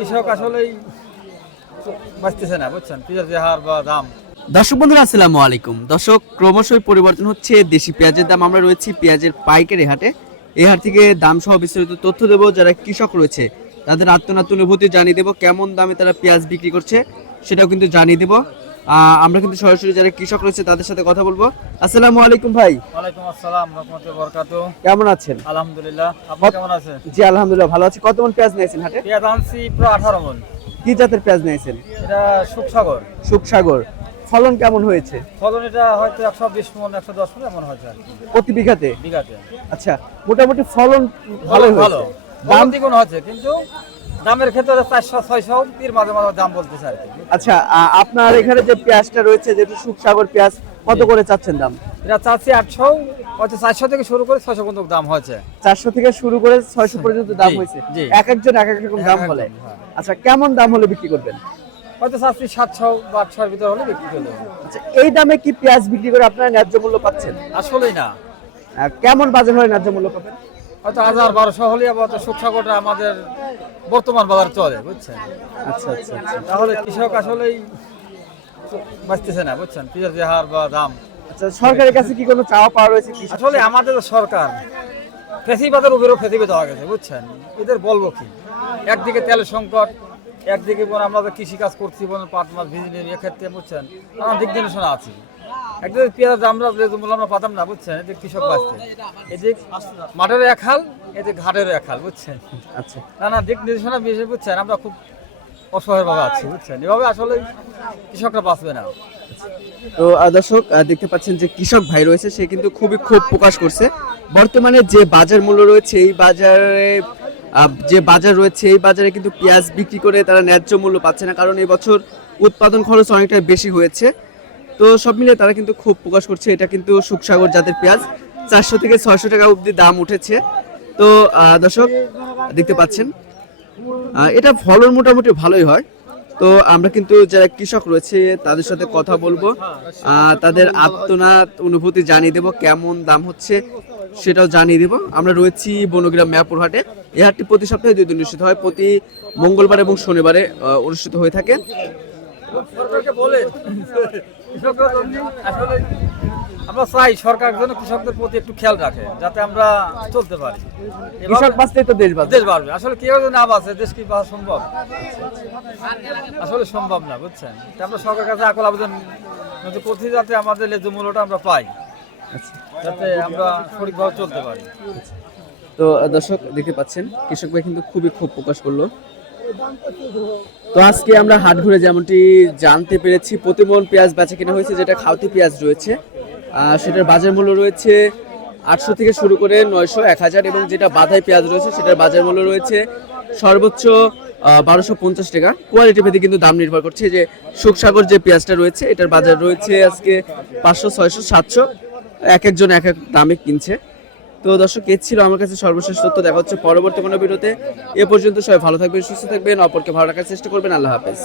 কৃষক আসলেই বাঁচতেছে না, বুঝছেন, পেঁয়াজের হার বা দাম। দর্শক বন্ধুরা আসসালামু আলাইকুম। দর্শক, ক্রমশই পরিবর্তন হচ্ছে দেশি পেঁয়াজের দাম। আমরা রয়েছি পেঁয়াজের পাইকারি হাটে। এই হাট থেকে দাম সহ বিস্তারিত তথ্য দেবো। যারা কৃষক রয়েছে তাদের আত্মনাত্ম অনুভূতি জানিয়ে দেবো, কেমন দামে তারা পেঁয়াজ বিক্রি করছে সেটাও কিন্তু জানিয়ে দেবো। আমরা কিন্তু সরাসরি যারা কৃষক রয়েছে তাদের সাথে কথা বলবো। আসসালামু আলাইকুম ভাই। ওয়ালাইকুম আসসালাম রাহমাতুল্লাহি ওয়া বারাকাতুহু। কেমন আছেন? আলহামদুলিল্লাহ, আপনি কেমন আছেন? জি আলহামদুলিল্লাহ ভালো আছি। কত মন পেঁয়াজ নিয়েছেন হাটে? পেঁয়াজ আনছি প্রায় 18 মণ। কি জাতের পেঁয়াজ নিয়েছেন? এটা সুখসাগর। সুখসাগর। ফলন কেমন হয়েছে? ফলন এটা হয়তো 120 মণ 110 মণ এমন হয়েছে আর কি, প্রতি বিঘাতে? বিঘাতে। আচ্ছা, মোটামুটি ফলন ভালোই ভালো, হয়েছে। দাম দ্বিগুণ হচ্ছে, কিন্তু দামের ক্ষেত্রে 400-600 এর মাঝে মাঝে দাম বলতেছে আর কি। আচ্ছা, আপনার এখানে যে পেঁয়াজটা রয়েছে, যেটা সুখসাগর পেঁয়াজ, কত করে চাচ্ছেন দাম? এটা চাচ্ছি 800, হয়তো 400 থেকে শুরু করে 600 পর্যন্ত দাম হয়েছে। 400 থেকে শুরু করে 600 পর্যন্ত দাম জি, হয়েছে। জি। এক একজন এক এক রকম দাম বলে। হ্যাঁ। আচ্ছা, কেমন দাম হলে বিক্রি করবেন? হয়তো চাচ্ছি 700 বা 800 এর ভিতরে হলে বিক্রি করে দেবো। আচ্ছা, এই দামে কি পেঁয়াজ বিক্রি করে আপনারা ন্যায্য মূল্য পাচ্ছেন? আসলেই না, কেমন বাজার হলে ন্যায্য মূল্য পাবেন? হয়তো 1000-1200 হলে আবার সুখসাগরটা আমাদের বর্তমান বাজার চলে, বুঝছেন। আচ্ছা আচ্ছা আচ্ছা। তাহলে কৃষক আসলেই বাঁচতেছে না, বুঝছেন, পেঁয়াজের হার বা দাম। আচ্ছা, সরকারের কাছে কি কোনো চাওয়া পাওয়া রয়েছে? কৃষক আসলে আমাদের সরকার ফেসিবাদের উপরেও ফেসিবাদ হওয়া গেছে, বুঝছেন। এদের বলবো কি, একদিকে তেলের সংকট, একদিকে আমরা তো কৃষি কাজ করছি, পাট মাছ ভিজিনি, এক্ষেত্রে বুঝছেন আমরা দিক নির্দেশনা আছি। একদিকে পেঁয়াজ আমরা পাতাম না, বুঝছেন, এদিকে কৃষক বাঁচছে, এদিক মাঠের এক হাল, এদিক ঘাটেরও এক হাল, বুঝছেন। আচ্ছা, নানা দিক নির্দেশনা বিষয়ে, বুঝছেন, আমরা খুব অসহায় ভাবে আছি, বুঝছেন। এভাবে আসলে কৃষকরা বাঁচবে না। তো দর্শক, দেখতে পাচ্ছেন যে কৃষক ভাই রয়েছে, সে কিন্তু খুবই ক্ষোভ প্রকাশ করছে। বর্তমানে যে বাজার মূল্য রয়েছে, এই বাজারে যে বাজার রয়েছে, এই বাজারে কিন্তু পেঁয়াজ বিক্রি করে তারা ন্যায্য মূল্য পাচ্ছে না, কারণ এই বছর উৎপাদন খরচ অনেকটা বেশি হয়েছে। তো সব মিলিয়ে তারা কিন্তু ক্ষোভ প্রকাশ করছে। এটা কিন্তু সুখসাগর জাতের পেঁয়াজ, 400 থেকে 600 টাকা অবধি দাম উঠেছে। তো দর্শক দেখতে পাচ্ছেন, এটা ফলন মোটামুটি ভালোই হয়। তো আমরা কিন্তু যারা কৃষক রয়েছে তাদের সাথে কথা বলবো, তাদের আত্মনাদ অনুভূতি জানিয়ে দেবো, কেমন দাম হচ্ছে সেটাও জানিয়ে দেবো। আমরা রয়েছি বনগ্রাম মেয়াপুর হাটে। এই হাটটি প্রতি সপ্তাহে 2 দিন অনুষ্ঠিত হয়, প্রতি মঙ্গলবার এবং শনিবারে অনুষ্ঠিত হয়ে থাকে। সরকারকে বলেন, কৃষকরা আসলে আমরা চাই সরকার যেন কৃষকদের প্রতি একটু খেয়াল রাখে, যাতে আমরা চলতে পারি। কৃষক বাঁচলেই তো দেশ বাঁচবে। দেশ বাড়বে। আসলে কেউ যদি না বাঁচে, দেশ কি বাঁচা সম্ভব? আসলে সম্ভব না, বুঝছেন। তা আমরা সরকারের কাছে আকুল আবেদন করছি, যাতে আমাদের ন্যায্য মূল্যটা আমরা পাই, যাতে আমরা সঠিকভাবে চলতে পারি। তো দর্শক দেখতে পাচ্ছেন, কৃষক ভাই কিন্তু খুবই ক্ষোভ প্রকাশ করলো। তো আজকে আমরা হাট ঘুরে যেমনটি জানতে পেরেছি, প্রতি মণ পেঁয়াজ বেচা কেনা হয়েছে, যেটা খাওতি পেঁয়াজ রয়েছে সেটার বাজার মূল্য রয়েছে 800 থেকে শুরু করে 900, 1000, এবং যেটা বাধাই পেঁয়াজ রয়েছে সেটার বাজার মূল্য রয়েছে সর্বোচ্চ 1250 টাকা। কোয়ালিটি ভেদে কিন্তু দাম নির্ভর করছে। যে সুখসাগর যে পেঁয়াজটা রয়েছে, এটার বাজার রয়েছে আজকে 500, 600, 700, এক একজন এক এক দামে কিনছে। তো দর্শক, এ ছিল আমার কাছে সর্বশেষ তথ্য। দেখা হচ্ছে পরবর্তী কোনো ভিডিওতে। এ পর্যন্ত সবাই ভালো থাকবেন, সুস্থ থাকবেন, অপরকে ভালো রাখার চেষ্টা করবেন। আল্লাহ হাফেজ।